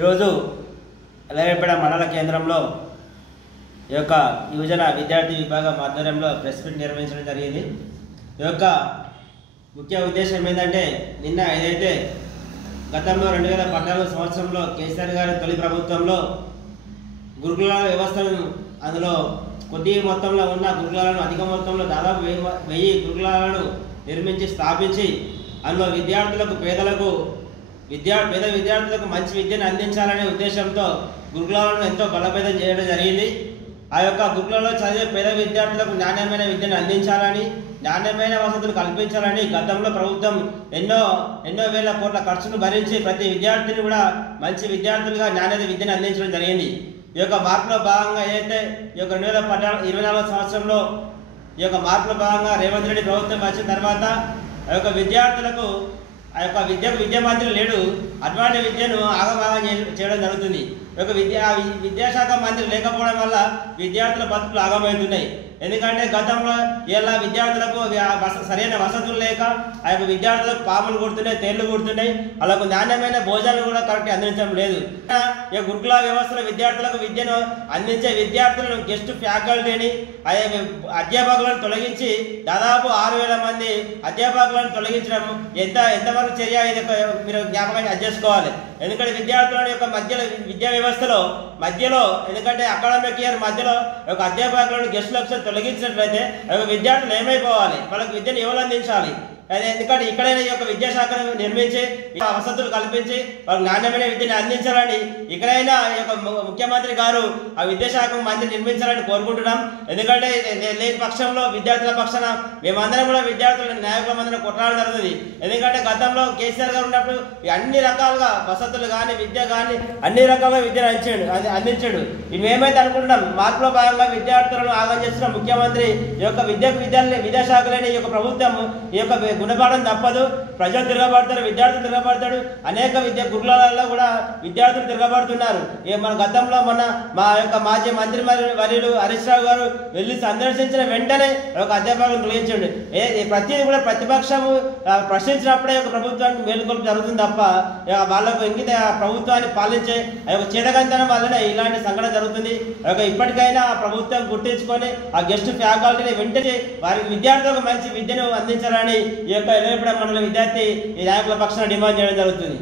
ఈరోజు ఎల్లవేపేట మండల కేంద్రంలో ఈ యొక్క యువజన విద్యార్థి విభాగం ఆధ్వర్యంలో ప్రెస్ మీట్ నిర్వహించడం జరిగింది. ఈ యొక్క ముఖ్య ఉద్దేశం ఏంటంటే నిన్న ఏదైతే గతంలో 2014 సంవత్సరంలో కేసీఆర్ గారి తొలి ప్రభుత్వంలో గురుకులాల వ్యవస్థను అందులో కొద్ది మొత్తంలో ఉన్న గురుకులాలను అధిక మొత్తంలో దాదాపు 1000 గురుకులాలను నిర్మించి స్థాపించి అందులో విద్యార్థులకు పేద విద్యార్థులకు మంచి విద్యను అందించాలనే ఉద్దేశంతో గురుకులాలను ఎంతో బలోపేతం చేయడం జరిగింది. ఆ యొక్క గురుకులలో చదివే పేద విద్యార్థులకు నాణ్యమైన విద్యను అందించాలని, నాణ్యమైన వసతులు కల్పించాలని గతంలో ప్రభుత్వం ఎన్నో వేల కోట్ల ఖర్చును భరించి ప్రతి విద్యార్థిని కూడా మంచి విద్యార్థులుగా నాణ్యత విద్యను అందించడం జరిగింది. ఈ యొక్క మార్పులో భాగంగా ఏదైతే ఈ యొక్క 2024 సంవత్సరంలో ఈ యొక్క మార్పులో భాగంగా రేవంత్ రెడ్డి ప్రభుత్వం వచ్చిన తర్వాత ఆ యొక్క విద్యార్థులకు ఆ యొక్క విద్య మంత్రి లేడు, అటువంటి విద్యను ఆగమాగం చేయడం జరుగుతుంది. ఈ యొక్క విద్యాశాఖ మంత్రి లేకపోవడం వల్ల విద్యార్థుల బతుకులు ఆగమవుతున్నాయి. ఎందుకంటే గతంలో ఇలా విద్యార్థులకు సరైన వసతులు లేక ఆ యొక్క విద్యార్థులకు పాములు కుడుతున్నాయి, తేళ్లు కుడుతున్నాయి, వాళ్ళకు నాణ్యమైన భోజనాలు కూడా కరెక్ట్ అందించడం లేదు. ఈ గురుకుల వ్యవస్థలో విద్యార్థులకు విద్యను అందించే విద్యార్థులను గెస్ట్ ఫ్యాకల్టీని అధ్యాపకులను తొలగించి దాదాపు 6000 మంది అధ్యాపకులను తొలగించడం ఎంతవరకు చర్య ఇది మీరు జ్ఞాపకం చేసుకోవాలి. ఎందుకంటే విద్యార్థుల యొక్క విద్యా వ్యవస్థలో ఎందుకంటే అకాడమిక్ ఇయర్ మధ్యలో ఒక అధ్యాపకులను గెస్ట్ లెక్చర్ తొలగించినట్లయితే విద్యార్థులు ఏమైపోవాలి, వాళ్ళకి విద్యను ఎవరు అందించాలి? ఎందుకంటే ఇక్కడైనా ఈ యొక్క విద్యాశాఖను నిర్మించి వసతులు కల్పించి వాళ్ళకి నాణ్యమైన విద్యను అందించాలని ఇక్కడైనా ఈ యొక్క ముఖ్యమంత్రి గారు ఆ విద్యాశాఖ మంత్రి నిర్మించాలని కోరుకుంటున్నాం. ఎందుకంటే లేని పక్షంలో విద్యార్థుల పక్షాన మేమందరం కూడా విద్యార్థుల నాయకుల మందిరం కొట్టాలని జరుగుతుంది. ఎందుకంటే గతంలో కేసీఆర్ గారు ఉన్నప్పుడు అన్ని రకాలుగా వసతులు కానీ విద్య కానీ అన్ని రకాలుగా విద్యను అందించాడు. మేమైతే అనుకుంటున్నాం మార్పులో భాగంగా విద్యార్థులను ఆగం చేస్తున్న ముఖ్యమంత్రి ఈ యొక్క విద్యాశాఖలోని ఈ యొక్క ప్రభుత్వం ఈ యొక్క గుణపాఠం తప్పదు. ప్రజలు తిరగబడతారు, విద్యార్థులు తిరగబడతాడు. అనేక గురుకులాలలో కూడా విద్యార్థులు తిరగబడుతున్నారు. మన గతంలో మా యొక్క మాజీ మంత్రి వర్యులు హరీష్ రావు గారు వెళ్ళి సందర్శించిన వెంటనే ఒక అధ్యాపకులను తొలగించండి. ప్రతిదీ కూడా ప్రతిపక్షము ప్రశ్నించినప్పుడే ఒక ప్రభుత్వానికి మేలుకొల్పు జరుగుతుంది తప్ప వాళ్ళకు ఇంకిత ప్రభుత్వాన్ని పాలించే ఆ యొక్క చేతకంతనం వల్లనే ఇలాంటి సంఘటన జరుగుతుంది. ఇప్పటికైనా ఆ ప్రభుత్వం గుర్తించుకొని ఆ గెస్ట్ ఫ్యాకల్టీని వెంటనే వారికి విద్యార్థులకు మంచి విద్యను అందించాలని ఈ యొక్క ఎల్లవేపేట మండల విద్యార్థి ఈ నాయకుల పక్షాన డిమాండ్ చేయడం జరుగుతుంది.